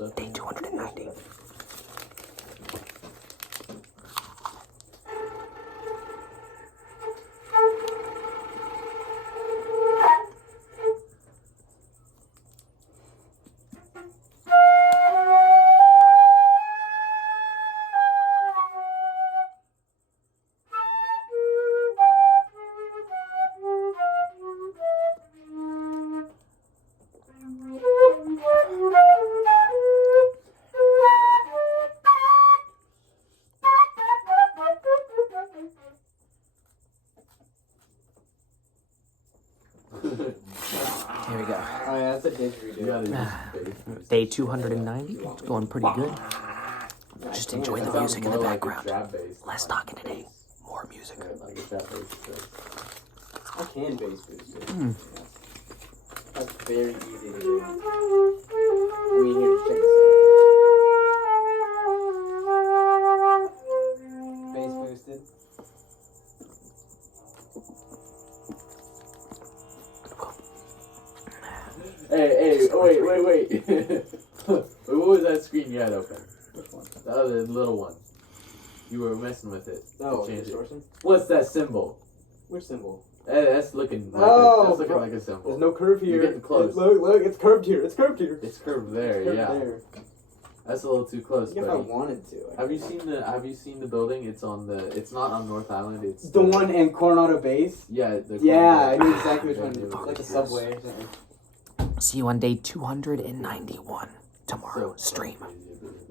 stuff. Day 290. Here we go. Oh yeah, that's a didgeridoo. You gotta use bass. Day 290. It's going pretty good. Just enjoy the music in the background. Less talking today. More music. Like a trap bass. I can bass boost it. That's very easy to do. I mean, here, just check this out. Bass boosted. Hey, wait. What was that screen you had open? Which one? The other little one. You were messing with it. Oh, Change it. distortion? What's that symbol? Which symbol? Hey, that's looking like like a symbol. There's no curve here. You're getting close. Look, it's curved here. It's curved here. It's curved there, It's curved yeah. there. That's a little too close, I think if I buddy. wanted to. Have you seen the building? It's not on North Island. It's The one in Coronado Base? Yeah. Yeah, I knew exactly which one. Yeah, It's like a yes. subway or something. See you on day 291 tomorrow. Stream. crazy.